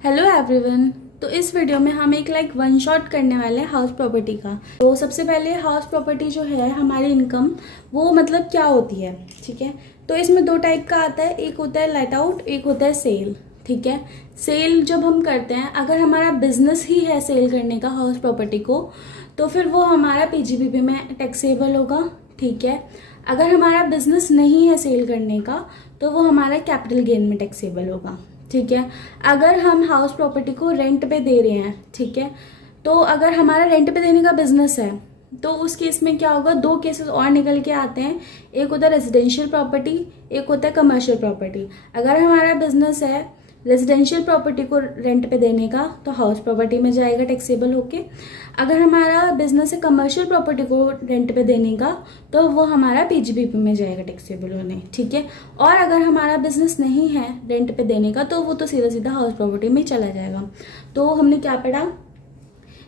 Hello everyone. तो इस video में हम एक वन शॉट करने वाले हैं हाउस प्रॉपर्टी का। तो सबसे पहले हाउस प्रॉपर्टी जो है हमारी इनकम वो मतलब क्या होती है, ठीक है। तो इसमें दो टाइप का आता है, एक होता है लेट आउट, एक होता है सेल, ठीक है। सेल जब हम करते हैं, अगर हमारा बिजनेस ही है सेल करने का हाउस प्रॉपर्टी को, तो फिर वो हमारा पीजीबीपी में टैक्सेबल होगा, ठीक है। अगर हमारा बिजनेस नहीं है सेल करने का तो वो हमारा कैपिटल गेन में टैक्सेबल होगा, ठीक है। अगर हम हाउस प्रॉपर्टी को रेंट पे दे रहे हैं, ठीक है, तो अगर हमारा रेंट पे देने का बिजनेस है तो उस केस में क्या होगा, दो केसेस और निकल के आते हैं। एक होता है रेजिडेंशियल प्रॉपर्टी, एक होता है कमर्शियल प्रॉपर्टी। अगर हमारा बिजनेस है रेजिडेंशियल प्रॉपर्टी को रेंट पे देने का तो हाउस प्रॉपर्टी में जाएगा टैक्सेबल होके। अगर हमारा बिजनेस है कमर्शियल प्रॉपर्टी को रेंट पे देने का तो वो हमारा पीजीबीपी में जाएगा टैक्सेबल होने, ठीक है। और अगर हमारा बिजनेस नहीं है रेंट पे देने का तो वो तो सीधा सीधा हाउस प्रॉपर्टी में चला जाएगा। तो हमने क्या पढ़ा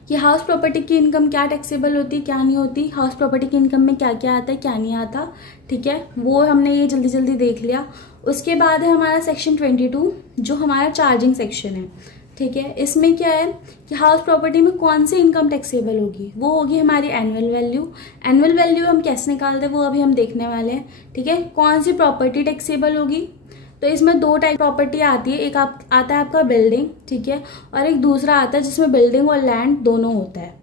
कि हाउस प्रॉपर्टी की इनकम क्या टैक्सेबल होती है, क्या नहीं होती, हाउस प्रॉपर्टी की इनकम में क्या क्या आता है, क्या नहीं आता, ठीक है। वो हमने ये जल्दी जल्दी देख लिया। उसके बाद है हमारा सेक्शन 22 जो हमारा चार्जिंग सेक्शन है, ठीक है। इसमें क्या है कि हाउस प्रॉपर्टी में कौन सी इनकम टैक्सेबल होगी, वो होगी हमारी एनुअल वैल्यू। एनुअल वैल्यू हम कैसे निकालते हैं वो अभी हम देखने वाले हैं, ठीक है। कौन सी प्रॉपर्टी टैक्सेबल होगी, तो इसमें दो टाइप प्रॉपर्टी आती है, एक आता है आपका बिल्डिंग, ठीक है, और एक दूसरा आता है जिसमें बिल्डिंग और लैंड दोनों होता है,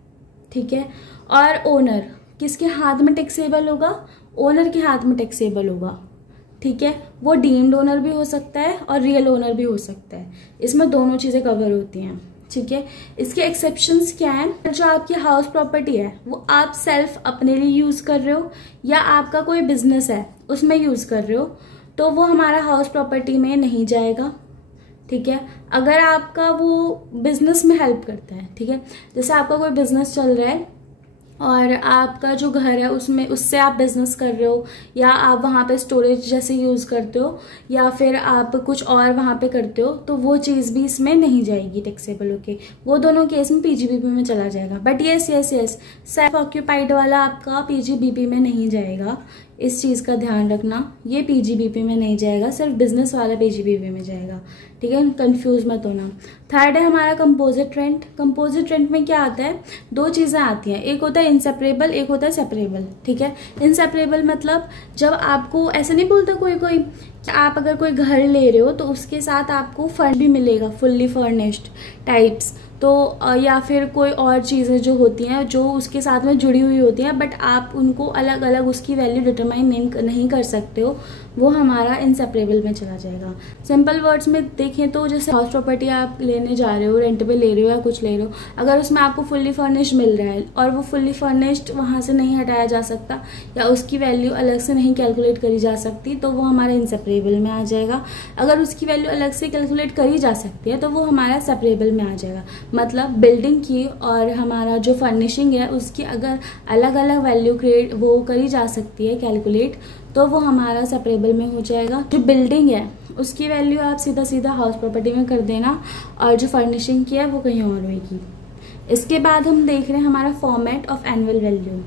ठीक है। और ओनर किसके हाथ में टैक्सेबल होगा, ओनर के हाथ में टैक्सेबल होगा, ठीक है। वो डीम्ड ओनर भी हो सकता है और रियल ओनर भी हो सकता है, इसमें दोनों चीजें कवर होती हैं, ठीक है। इसके एक्सेप्शंस क्या हैं, जो आपकी हाउस प्रॉपर्टी है वो आप सेल्फ अपने लिए यूज कर रहे हो या आपका कोई बिजनेस है उसमें यूज कर रहे हो तो वो हमारा हाउस प्रॉपर्टी में नहीं जाएगा, ठीक है। अगर आपका वो बिजनेस में हेल्प करता है, ठीक है, जैसे आपका कोई बिजनेस चल रहा है और आपका जो घर है उसमें उससे आप बिजनेस कर रहे हो या आप वहाँ पे स्टोरेज जैसे यूज़ करते हो या फिर आप कुछ और वहाँ पे करते हो तो वो चीज़ भी इसमें नहीं जाएगी टैक्सेबल होके, वो दोनों केस में पीजीबीपी में चला जाएगा। बट यस सेल्फ ऑक्यूपाइड वाला आपका पीजीबीपी में नहीं जाएगा, इस चीज़ का ध्यान रखना, ये पीजीबीपी में नहीं जाएगा, सिर्फ बिजनेस वाला पीजीबीपी में जाएगा, ठीक है, कंफ्यूज मत होना। थर्ड है हमारा कंपोजिट रेंट। कंपोजिट रेंट में क्या आता है, दो चीज़ें आती हैं, एक होता है इनसेपरेबल, एक होता है सेपरेबल, ठीक है। इनसेपरेबल मतलब जब आपको ऐसे नहीं बोलता कोई कि आप अगर कोई घर ले रहे हो तो उसके साथ आपको फंड भी मिलेगा, फुल्ली फर्निश्ड टाइप्स, तो या फिर कोई और चीज़ें जो होती हैं जो उसके साथ में जुड़ी हुई होती हैं बट आप उनको अलग अलग उसकी वैल्यू डिटरमाइन नहीं कर सकते हो, वो हमारा इनसेपरेबल में चला जाएगा। सिंपल वर्ड्स में देखें तो जैसे हाउस प्रॉपर्टी आप लेने जा रहे हो, रेंट पे ले रहे हो या कुछ ले रहे हो, अगर उसमें आपको फुल्ली फर्निश्ड मिल रहा है और वो फुल्ली फर्निश्ड वहाँ से नहीं हटाया जा सकता या उसकी वैल्यू अलग से नहीं कैलकुलेट करी जा सकती तो वो हमारा इनसेपरेबल में आ जाएगा। अगर उसकी वैल्यू अलग से कैलकुलेट करी जा सकती है तो वो हमारा सेपरेबल में आ जाएगा। मतलब बिल्डिंग की और हमारा जो फर्निशिंग है उसकी अगर अलग अलग वैल्यू क्रिएट वो करी जा सकती है कैलकुलेट तो वो हमारा सेपरेबल में हो जाएगा। जो बिल्डिंग है उसकी वैल्यू आप सीधा सीधा हाउस प्रॉपर्टी में कर देना और जो फर्निशिंग की है वो कहीं और होगी। इसके बाद हम देख रहे हैं हमारा format of annual value.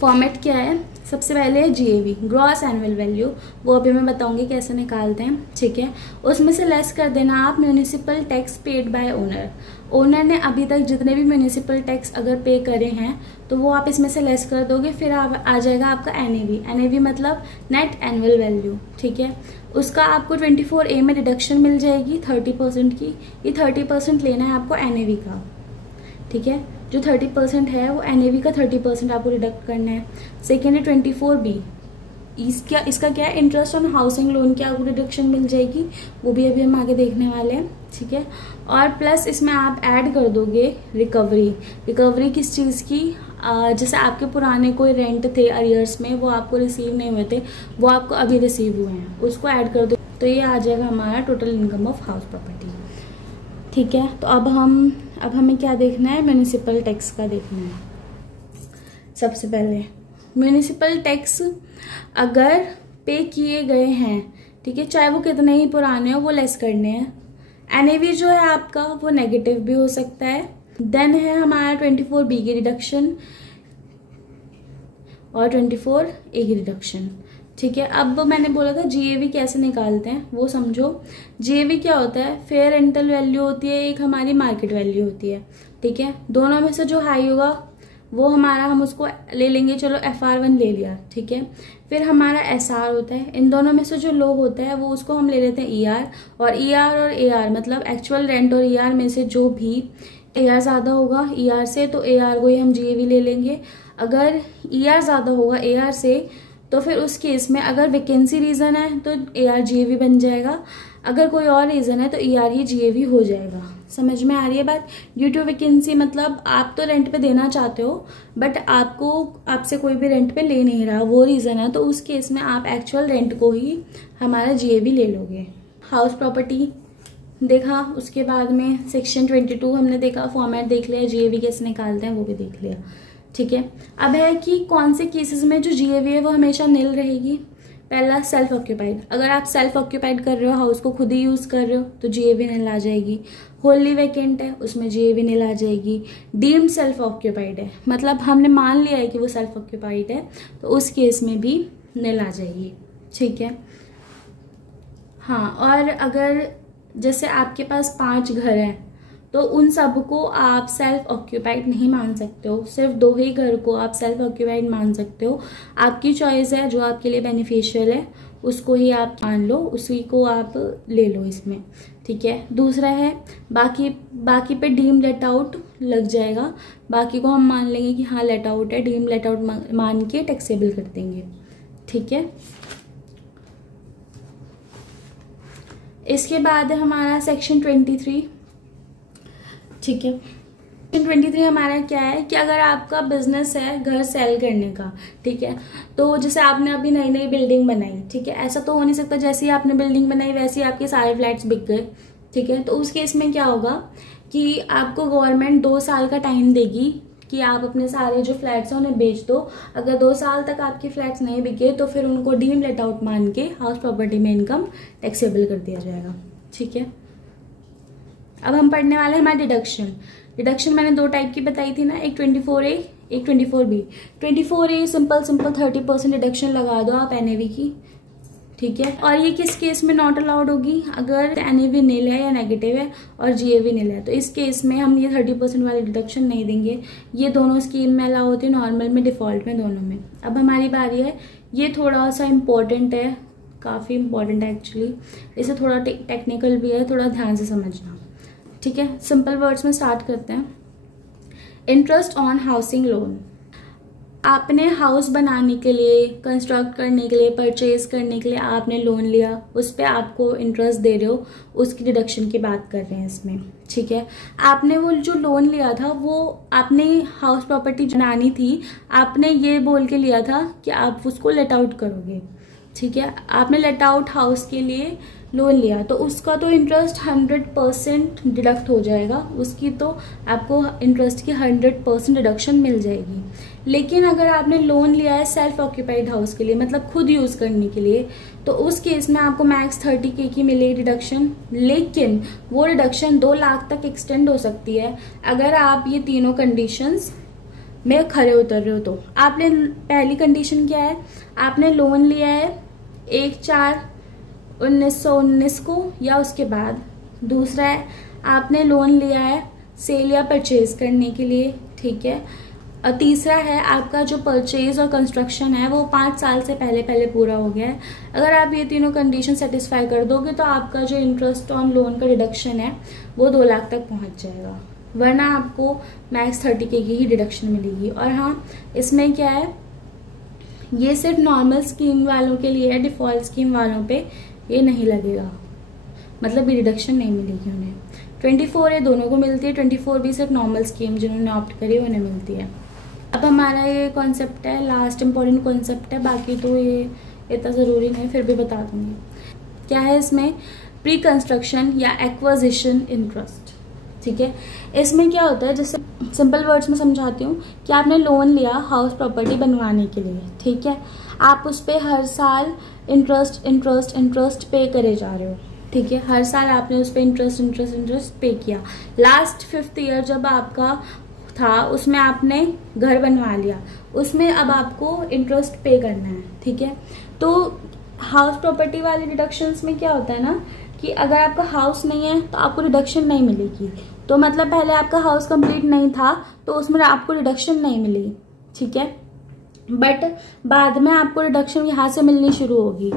Format क्या है, सबसे पहले है जीएवी, ग्रॉस एनुअल वैल्यू, वो अभी मैं बताऊंगी कैसे निकालते हैं, ठीक है। उसमें से लेस कर देना आप municipal tax paid by owner. Owner ने अभी तक जितने भी म्यूनिसिपल टैक्स अगर पे करे हैं तो वो आप इसमें से लेस कर दोगे, फिर आ जाएगा आपका एनएवी। एनएवी मतलब नेट एनुअल वैल्यू, ठीक है। उसका आपको 24A में डिडक्शन मिल जाएगी 30% की, ये 30% लेना है आपको एनएवी का, ठीक है। जो 30% है वो एनएवी का 30% आपको डिडक्ट करना है। सेकेंड है 24B, इसका क्या है, इंटरेस्ट ऑन हाउसिंग लोन की आपको डिडक्शन मिल जाएगी, वो भी अभी हम आगे देखने वाले हैं, ठीक है। और प्लस इसमें आप ऐड कर दोगे रिकवरी। रिकवरी किस चीज़ की, जैसे आपके पुराने कोई रेंट थे अरियर्स में वो आपको रिसीव नहीं हुए थे, वो आपको अभी रिसीव हुए हैं, उसको ऐड कर दो तो ये आ जाएगा हमारा total income of house property, ठीक है। तो अब हमें क्या देखना है, म्यूनिसिपल टैक्स का देखना है। सबसे पहले म्यूनिसिपल टैक्स अगर पे किए गए हैं, ठीक है, चाहे वो कितने ही पुराने हो वो लेस करने हैं। एनएवी जो है आपका वो नेगेटिव भी हो सकता है। देन है हमारा 24B की रिडक्शन और 24A की रिडक्शन। ठीक है। अब मैंने बोला था जीएवी कैसे निकालते हैं वो समझो। जीएवी क्या होता है, फेयर रेंटल वैल्यू होती है, एक हमारी मार्केट वैल्यू होती है। ठीक है, दोनों में से जो हाई होगा वो हमारा, हम उसको ले लेंगे, चलो FR1 ले लिया। ठीक है, फिर हमारा SR होता है, इन दोनों में से जो लो होता है वो उसको हम ले लेते हैं ER, और ER और AR मतलब एक्चुअल रेंट और ER में से जो भी AR ज़्यादा होगा ER से तो AR को ही हम GAV ले लेंगे। अगर ER ज़्यादा होगा AR से तो फिर उस केस में अगर वैकेंसी रीज़न है तो AR GAV बन जाएगा, अगर कोई और रीज़न है तो ER ही GAV हो जाएगा। समझ में आ रही है बात? ड्यू टू वैकेंसी मतलब आप तो रेंट पे देना चाहते हो बट आपसे कोई भी रेंट पे ले नहीं रहा, वो रीज़न है, तो उस केस में आप एक्चुअल रेंट को ही हमारा GAV ले लोगे। हाउस प्रॉपर्टी देखा, उसके बाद में सेक्शन 22 हमने देखा, फॉर्मेट देख लिया, GAV कैसे निकालते हैं वो भी देख लिया। ठीक है, अब है कि कौन से केसेस में जो GAV है वो हमेशा नील रहेगी। पहला सेल्फ ऑक्यूपाइड, अगर आप सेल्फ ऑक्यूपाइड कर रहे हो, हाउस को खुद ही यूज़ कर रहे हो तो GAV नील आ जाएगी। होली वैकेंट है उसमें GAV नील आ जाएगी। डीम्ड सेल्फ ऑक्यूपाइड है मतलब हमने मान लिया है कि वो सेल्फ ऑक्यूपाइड है तो उस केस में भी नील आ जाएगी। ठीक है, हाँ, और अगर जैसे आपके पास 5 घर हैं तो उन सबको आप सेल्फ ऑक्यूपाइड नहीं मान सकते हो, सिर्फ 2 ही घर को आप सेल्फ ऑक्यूपाइड मान सकते हो। आपकी चॉइस है, जो आपके लिए बेनिफिशियल है उसको ही आप मान लो, उसी को आप ले लो इसमें। ठीक है, दूसरा है बाकी पे डीम लेट आउट लग जाएगा, बाकी को हम मान लेंगे कि हाँ लेट आउट है, डीम लेट आउट मान के टैक्सेबल कर देंगे। ठीक है, इसके बाद है हमारा सेक्शन 23। ठीक है, सेक्शन 23 हमारा क्या है कि अगर आपका बिजनेस है घर सेल करने का, ठीक है, तो जैसे आपने अभी नई नई बिल्डिंग बनाई, ठीक है, ऐसा तो हो नहीं सकता जैसे ही आपने बिल्डिंग बनाई वैसे ही आपके सारे फ्लैट्स बिक गए। ठीक है, तो उस केस में क्या होगा कि आपको गवर्नमेंट 2 साल का टाइम देगी कि आप अपने सारे जो फ्लैट्स हैं उन्हें बेच दो। अगर 2 साल तक आपके फ्लैट्स नहीं बिके तो फिर उनको डीम लेट आउट मान के हाउस प्रॉपर्टी में इनकम टैक्सेबल कर दिया जाएगा। ठीक है, अब हम पढ़ने वाले हैं हमारे डिडक्शन मैंने 2 टाइप की बताई थी ना, एक 24A एक 24B। 24A सिंपल 30% डिडक्शन लगा दो आप NAV की। ठीक है, और ये किस केस में नॉट अलाउड होगी, अगर NAV नील है या नेगेटिव है और GAV नील है तो इस केस में हम ये 30% वाली डिडक्शन नहीं देंगे। ये दोनों स्कीम में अलाउ होती है, नॉर्मल में, डिफॉल्ट में, दोनों में। अब हमारी बारी है, ये थोड़ा सा इम्पोर्टेंट है, काफ़ी इम्पोर्टेंट है एक्चुअली, इसे थोड़ा टेक्निकल भी है, थोड़ा ध्यान से समझना। ठीक है, सिंपल वर्ड्स में स्टार्ट करते हैं। इंटरेस्ट ऑन हाउसिंग लोन, आपने हाउस बनाने के लिए, कंस्ट्रक्ट करने के लिए, परचेज करने के लिए आपने लोन लिया, उस पर आपको इंटरेस्ट दे रहे हो, उसकी डिडक्शन की बात कर रहे हैं इसमें। ठीक है, आपने वो जो लोन लिया था वो आपने हाउस प्रॉपर्टी बनानी थी, आपने ये बोल के लिया था कि आप उसको लेट आउट करोगे। ठीक है, आपने लेट आउट हाउस के लिए लोन लिया तो उसका तो इंटरेस्ट 100% डिडक्ट हो जाएगा, उसकी तो आपको इंटरेस्ट की 100% डिडक्शन मिल जाएगी। लेकिन अगर आपने लोन लिया है सेल्फ ऑक्यूपाइड हाउस के लिए मतलब खुद यूज़ करने के लिए तो उस केस में आपको मैक्स 30K की मिलेगी डिडक्शन, लेकिन वो डिडक्शन 2 लाख तक एक्सटेंड हो सकती है अगर आप ये तीनों कंडीशंस में खरे उतर रहे हो। तो आपने पहली कंडीशन क्या है, आपने लोन लिया है 1/4/1919 को या उसके बाद। दूसरा है आपने लोन लिया है सेल या परचेज करने के लिए। ठीक है, और तीसरा है आपका जो परचेज और कंस्ट्रक्शन है वो 5 साल से पहले पूरा हो गया है। अगर आप ये तीनों कंडीशन सेटिस्फाई कर दोगे तो आपका जो इंटरेस्ट ऑन लोन का डिडक्शन है वो 2 लाख तक पहुंच जाएगा, वरना आपको मैक्स 30K की ही डिडक्शन मिलेगी। और हाँ, इसमें क्या है, ये सिर्फ नॉर्मल स्कीम वालों के लिए है, डिफॉल्ट स्कीम वालों पे ये नहीं लगेगा, मतलब ये डिडक्शन नहीं मिलेगी उन्हें। 24A दोनों को मिलती है, 24B सिर्फ नॉर्मल स्कीम जिन्होंने ऑप्ट करी उन्हें मिलती है। अब हमारा ये कॉन्सेप्ट है, लास्ट इम्पॉर्टेंट कॉन्सेप्ट है, बाकी तो ये इतना ज़रूरी नहीं, फिर भी बता दूंगी। क्या है इसमें, प्री कंस्ट्रक्शन या एक्विजिशन इंटरेस्ट। ठीक है, इसमें क्या होता है, जैसे सिंपल वर्ड्स में समझाती हूँ कि आपने लोन लिया हाउस प्रॉपर्टी बनवाने के लिए। ठीक है, आप उस पर हर साल इंटरेस्ट पे करे जा रहे हो। ठीक है, हर साल आपने उस पर इंटरेस्ट पे किया। लास्ट 5th ईयर जब आपका था उसमें आपने घर बनवा लिया, उसमें अब आपको इंटरेस्ट पे करना है। ठीक है, तो हाउस प्रॉपर्टी वाले डिडक्शंस में क्या होता है ना कि अगर आपका हाउस नहीं है तो आपको डिडक्शन नहीं मिलेगी। तो मतलब पहले आपका हाउस कंप्लीट नहीं था तो उसमें आपको डिडक्शन नहीं मिली, ठीक है, बट बाद में आपको डिडक्शन यहाँ से मिलनी शुरू होगी।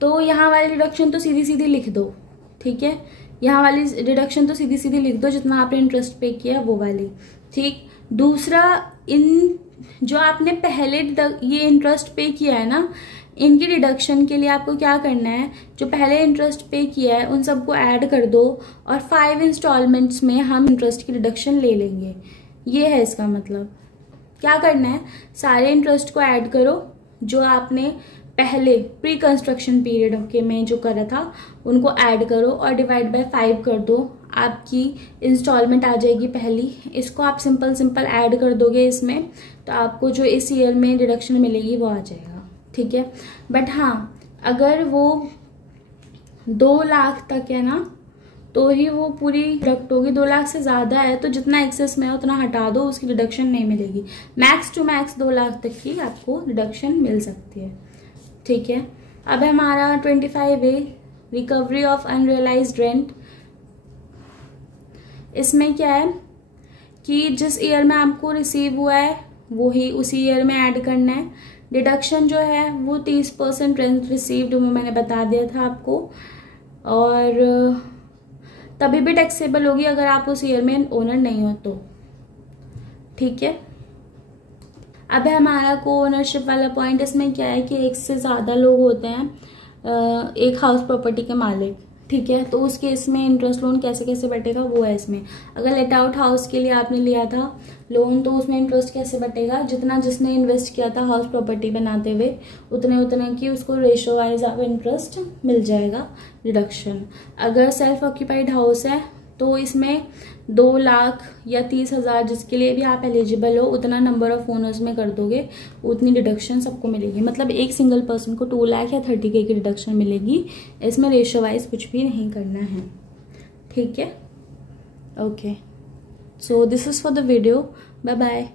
तो यहाँ वाली डिडक्शन तो सीधी सीधी लिख दो, ठीक है, यहाँ वाली डिडक्शन तो सीधी सीधी लिख दो जितना आपने इंटरेस्ट पे किया वो वाली, ठीक। दूसरा, इन जो आपने पहले ये इंटरेस्ट पे किया है ना, इनकी डिडक्शन के लिए आपको क्या करना है, जो पहले इंटरेस्ट पे किया है उन सबको ऐड कर दो और 5 इंस्टॉलमेंट्स में हम इंटरेस्ट की डिडक्शन ले लेंगे। ये है इसका मतलब। क्या करना है, सारे इंटरेस्ट को ऐड करो जो आपने पहले प्री कंस्ट्रक्शन पीरियड के में जो करा था उनको ऐड करो और डिवाइड बाय 5 कर दो, आपकी इंस्टॉलमेंट आ जाएगी पहली। इसको आप सिंपल ऐड कर दोगे इसमें, तो आपको जो इस ईयर में डिडक्शन मिलेगी वो आ जाएगा, ठीक है। बट हाँ, अगर वो 2 लाख तक है ना तो ही वो पूरी डिडक्ट होगी। 2 लाख से ज़्यादा है तो जितना एक्सेस में है उतना हटा दो, उसकी डिडक्शन नहीं मिलेगी। मैक्स टू मैक्स 2 लाख तक की आपको डिडक्शन मिल सकती है, ठीक है। अब हमारा 25A recovery of unrealised rent. इसमें क्या है कि जिस ईयर में आपको रिसीव हुआ है वो ही उसी ईयर में ऐड करना है। डिडक्शन जो है वो 30% रेंट रिसीव्ड मैंने बता दिया था आपको, और तभी भी टैक्सेबल होगी अगर आप उस ईयर में ओनर नहीं हो तो, ठीक है। अब है हमारा को ओनरशिप वाला पॉइंट। इसमें क्या है कि एक से ज़्यादा लोग होते हैं एक हाउस प्रॉपर्टी के मालिक, ठीक है। तो उस केस में इंटरेस्ट लोन कैसे कैसे बटेगा वो है इसमें। अगर लेट आउट हाउस के लिए आपने लिया था लोन तो उसमें इंटरेस्ट कैसे बटेगा, जितना जिसने इन्वेस्ट किया था हाउस प्रॉपर्टी बनाते हुए उतने की उसको रेशो वाइज आप इंटरेस्ट मिल जाएगा डिडक्शन। अगर सेल्फ ऑक्यूपाइड हाउस है तो इसमें 2 लाख या 30,000 जिसके लिए भी आप एलिजिबल हो उतना नंबर ऑफ ओनर्स में कर दोगे, उतनी डिडक्शन सबको मिलेगी। मतलब एक सिंगल पर्सन को 2 लाख या 30K की डिडक्शन मिलेगी। इसमें रेशो वाइज कुछ भी नहीं करना है, ठीक है। Okay, so this is for the video, bye bye.